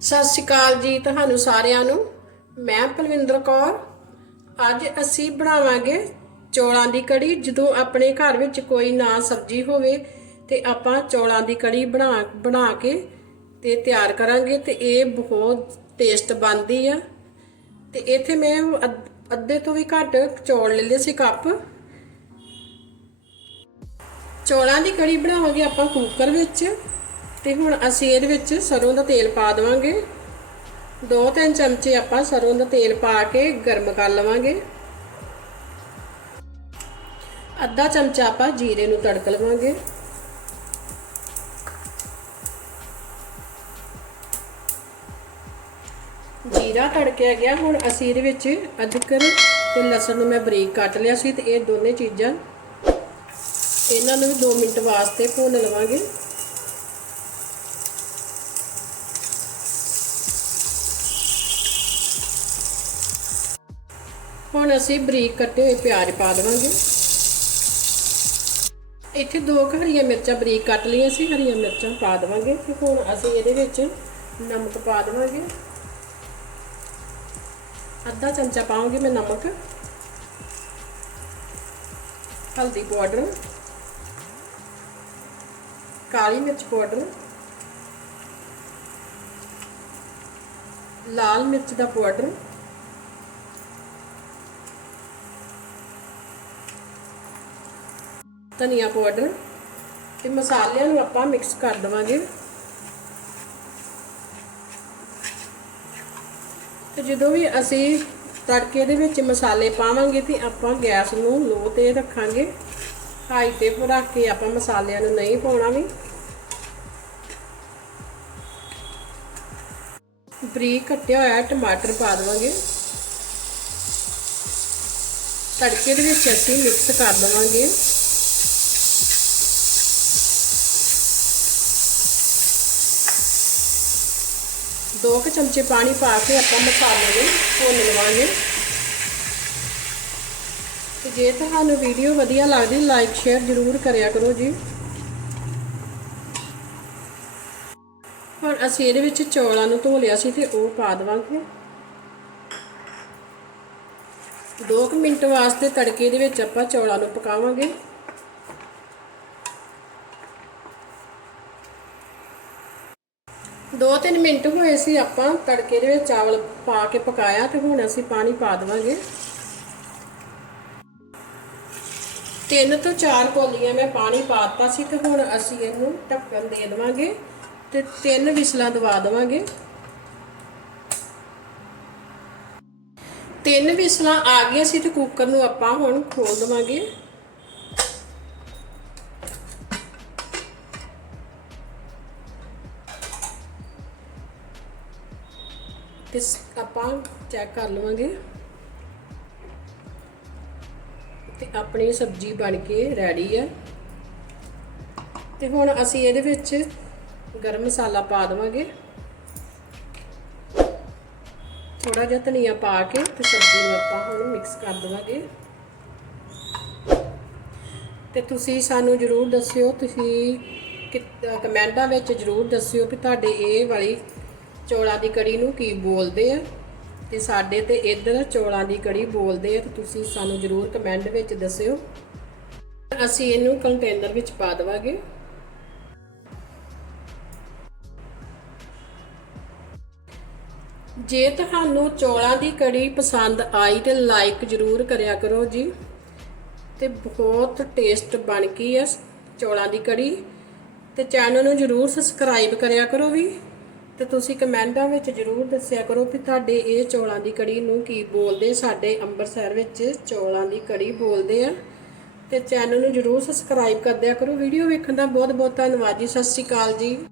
ਸਤਿ ਸ਼੍ਰੀ ਅਕਾਲ ਜੀ ਤੁਹਾਨੂੰ ਸਾਰਿਆਂ ਨੂੰ। ਮੈਂ ਪਲਵਿੰਦਰ ਕੌਰ। ਅੱਜ ਅਸੀਂ ਬਣਾਵਾਂਗੇ ਚੌਲਾਂ ਦੀ ਕੜੀ। ਜਦੋਂ ਆਪਣੇ ਘਰ ਵਿੱਚ ਕੋਈ ਨਾ ਸਬਜ਼ੀ ਹੋਵੇ ਤੇ ਆਪਾਂ ਚੌਲਾਂ ਦੀ ਕੜੀ ਬਣਾ ਬਣਾ ਕੇ ਤੇ ਤਿਆਰ ਕਰਾਂਗੇ ਤੇ ਇਹ ਬਹੁਤ ਟੇਸਟ ਬਣਦੀ ਆ। ਤੇ ਇੱਥੇ ਮੈਂ ਅੱਧੇ ਤੋਂ ਵੀ ਘੱਟ ਚੌਲ ਲੈ ਲਏ ਸੀ ਕੱਪ। ਚੌਲਾਂ ਦੀ ਕੜੀ ਬਣਾਵਾਂਗੇ ਆਪਾਂ ਕੁੱਕਰ ਵਿੱਚ। ਤੇ ਹੁਣ ਅਸੀਂ ਇਹਦੇ ਵਿੱਚ ਸਰੋਂ ਦਾ ਤੇਲ ਪਾ ਦੇਵਾਂਗੇ। ਦੋ ਤਿੰਨ ਚਮਚੇ ਆਪਾਂ ਸਰੋਂ ਦਾ ਤੇਲ ਪਾ ਕੇ ਗਰਮ ਕਰ ਲਵਾਂਗੇ। ਅੱਧਾ ਚਮਚਾ ਆਪਾਂ ਜੀਰੇ ਨੂੰ ਤੜਕ ਲਵਾਂਗੇ। ਜੀਰਾ ਤੜਕਿਆ ਗਿਆ, ਹੁਣ ਅਸੀਂ ਇਹਦੇ ਵਿੱਚ ਅਦਰਕ ਤੇ ਲਸਣ ਨੂੰ ਮੈਂ ਬਰੀਕ ਕੱਟ ਲਿਆ ਸੀ ਤੇ ਇਹ ਦੋਨੇ ਚੀਜ਼ਾਂ ਇਹਨਾਂ ਨੂੰ ਵੀ 2 ਮਿੰਟ ਵਾਸਤੇ ਭੁੰਨ ਲਵਾਂਗੇ। ਹੁਣ ਅਸੀਂ ਬਰੀਕ ਕੱਟੇ ਹੋਏ ਪਿਆਜ਼ ਪਾ ਦੇਵਾਂਗੇ। ਇੱਥੇ ਦੋ ਕੁ ਹਰੀਆਂ ਮਿਰਚਾਂ ਬਰੀਕ ਕੱਟ ਲਈਆਂ ਸੀ, ਹਰੀਆਂ ਮਿਰਚਾਂ ਪਾ ਦੇਵਾਂਗੇ ਤੇ ਹੁਣ ਅਸੀਂ ਇਹਦੇ ਵਿੱਚ ਨਮਕ ਪਾ ਦੇਵਾਂਗੇ। ਅੱਧਾ ਚਮਚਾ ਪਾਵਾਂਗੇ ਮੈਂ ਨਮਕ। ਹਲਦੀ ਪਾਊਡਰ। ਕਾਲੀ ਮਿਰਚ ਪਾਊਡਰ। ਲਾਲ ਮਿਰਚ ਦਾ ਪਾਊਡਰ। ਧਨੀਆ ਪਾਊਡਰ ਤੇ ਮਸਾਲਿਆਂ ਨੂੰ ਆਪਾਂ ਮਿਕਸ ਕਰ ਦਵਾਂਗੇ। ਤੇ ਜਦੋਂ ਵੀ ਅਸੀਂ ਤੜਕੇ ਦੇ ਵਿੱਚ ਮਸਾਲੇ ਪਾਵਾਂਗੇ ਤੇ ਆਪਾਂ ਗੈਸ ਨੂੰ ਲੋ ਤੇ ਰੱਖਾਂਗੇ। ਹਾਈ ਤੇ ਰੱਖ ਕੇ ਆਪਾਂ ਮਸਾਲਿਆਂ ਨੂੰ ਨਹੀਂ ਪਾਉਣਾ ਵੀ। ਬਰੀਕ ਕੱਟਿਆ ਹੋਇਆ ਟਮਾਟਰ ਪਾ ਦਵਾਂਗੇ। ਤੜਕੇ ਦੇ ਵਿੱਚ ਅਸੀਂ ਮਿਕਸ ਕਰ ਦਵਾਂਗੇ। ਦੋ ਕੁ ਚਮਚੇ ਪਾਣੀ ਪਾ ਕੇ ਆਪਾਂ ਮਸਾਲੇ ਨੂੰ ਭੁੰਨ ਲਵਾਂਗੇ। ਤੇ ਜੇ ਤੁਹਾਨੂੰ ਵੀਡੀਓ ਵਧੀਆ ਲੱਗਦੀ ਲਾਈਕ ਸ਼ੇਅਰ ਜ਼ਰੂਰ ਕਰਿਆ ਕਰੋ ਜੀ। ਹੁਣ ਅਸੀਂ ਇਹਦੇ ਵਿੱਚ ਚੌਲਾਂ ਨੂੰ ਧੋ ਲਿਆ ਸੀ ਤੇ ਉਹ ਪਾ ਦਵਾਂਗੇ। 2 ਮਿੰਟ ਵਾਸਤੇ ਤੜਕੇ ਦੇ ਵਿੱਚ ਆਪਾਂ ਚੌਲਾਂ ਨੂੰ ਪਕਾਵਾਂਗੇ। ਦੋ ਤਿੰਨ ਮਿੰਟ ਹੋਏ ਸੀ ਆਪਾਂ ਤੜਕੇ ਦੇ ਵਿੱਚ ਚਾਵਲ ਪਾ ਕੇ ਪਕਾਇਆ ਤੇ ਹੁਣ ਅਸੀਂ ਪਾਣੀ ਪਾ ਦੇਵਾਂਗੇ। ਤਿੰਨ ਤੋਂ ਚਾਰ ਕੋਲੀਆਂ ਮੈਂ ਪਾਣੀ ਪਾਤਾ ਸੀ ਤੇ ਹੁਣ ਅਸੀਂ ਇਹਨੂੰ ਢੱਕਣ ਦੇ ਦੇਵਾਂਗੇ ਤੇ ਤਿੰਨ ਵਿਸਲਾਂ ਦਵਾ ਦੇਵਾਂਗੇ। ਤਿੰਨ ਵਿਸਲਾਂ ਆ ਗਈਆਂ ਸੀ ਤੇ ਕੁੱਕਰ ਨੂੰ ਆਪਾਂ ਹੁਣ ਖੋਲ ਦੇਵਾਂਗੇ। ਤੇ ਆਪਾਂ ਚੈੱਕ ਕਰ ਲਵਾਂਗੇ। ਤੇ ਆਪਣੀ ਸਬਜ਼ੀ ਬਣ ਕੇ ਰੈਡੀ ਹੈ ਤੇ ਹੁਣ ਅਸੀਂ ਇਹਦੇ ਵਿੱਚ ਗਰਮ ਮਸਾਲਾ ਪਾ ਦੇਵਾਂਗੇ। ਥੋੜਾ ਜਿਹਾ ਧਨੀਆ ਪਾ ਕੇ ਤੇ ਸਬਜ਼ੀ ਨੂੰ ਆਪਾਂ ਹੁਣ ਮਿਕਸ ਕਰ ਦੇਵਾਂਗੇ। ਤੇ ਤੁਸੀਂ ਸਾਨੂੰ ਜਰੂਰ ਦੱਸਿਓ, ਤੁਸੀਂ ਕਮੈਂਟਾਂ ਵਿੱਚ ਜਰੂਰ ਦੱਸਿਓ ਕਿ ਤੁਹਾਡੇ ਇਹ ਵਾਲੀ ਚੌਲਾਂ ਦੀ ਕੜੀ ਨੂੰ ਕੀ ਬੋਲਦੇ ਆ? ਤੇ ਸਾਡੇ ਤੇ ਇੱਧਰ ਚੌਲਾਂ ਦੀ ਕੜੀ ਬੋਲਦੇ ਆ, ਤੇ ਤੁਸੀਂ ਸਾਨੂੰ ਜਰੂਰ ਕਮੈਂਟ ਵਿੱਚ ਦੱਸਿਓ। ਅਸੀਂ ਇਹਨੂੰ ਕੰਟੇਨਰ ਵਿੱਚ ਪਾ ਦੇਵਾਂਗੇ। ਜੇ ਤੁਹਾਨੂੰ ਚੌਲਾਂ ਦੀ ਕੜੀ ਪਸੰਦ ਆਈ ਤੇ ਲਾਈਕ ਜਰੂਰ ਕਰਿਆ ਕਰੋ ਜੀ। ਤੇ ਬਹੁਤ ਟੇਸਟ ਬਣ ਗਈ ਹੈ ਚੌਲਾਂ ਦੀ ਕੜੀ। ਤੇ ਚੈਨਲ ਨੂੰ ਜਰੂਰ ਸਬਸਕ੍ਰਾਈਬ ਕਰਿਆ ਕਰੋ ਵੀ। ਤੇ ਤੁਸੀਂ ਕਮੈਂਟਾਂ ਵਿੱਚ ਜਰੂਰ ਦੱਸਿਆ ਕਰੋ ਕਿ ਤੁਹਾਡੇ ਇਹ ਚੌਲਾਂ ਦੀ ਕੜੀ ਨੂੰ ਕੀ ਬੋਲਦੇ ਸਾਡੇ ਅੰਮ੍ਰਿਤਸਰ ਵਿੱਚ ਚੌਲਾਂ ਦੀ ਕੜੀ ਬੋਲਦੇ ਆ। ਤੇ ਚੈਨਲ ਨੂੰ ਜਰੂਰ ਸਬਸਕ੍ਰਾਈਬ ਕਰ ਦਿਆ ਕਰੋ। ਵੀਡੀਓ ਵੇਖਣ ਦਾ ਬਹੁਤ ਬਹੁਤ ਧੰਨਵਾਦ ਜੀ। ਸਤਿ ਸ਼੍ਰੀ ਅਕਾਲ ਜੀ।